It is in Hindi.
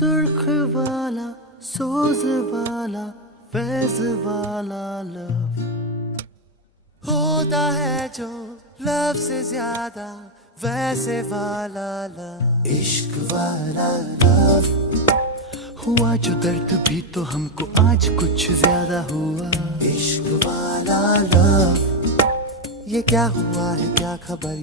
सुर्ख वाला, सोज वाला, फैज वाला लव होता है जो लव से ज्यादा वैसे वाला लव, इश्क वाला लव। हुआ जो दर्द भी तो हमको आज कुछ ज्यादा हुआ, इश्क वाला लव। ये क्या हुआ है क्या खबर।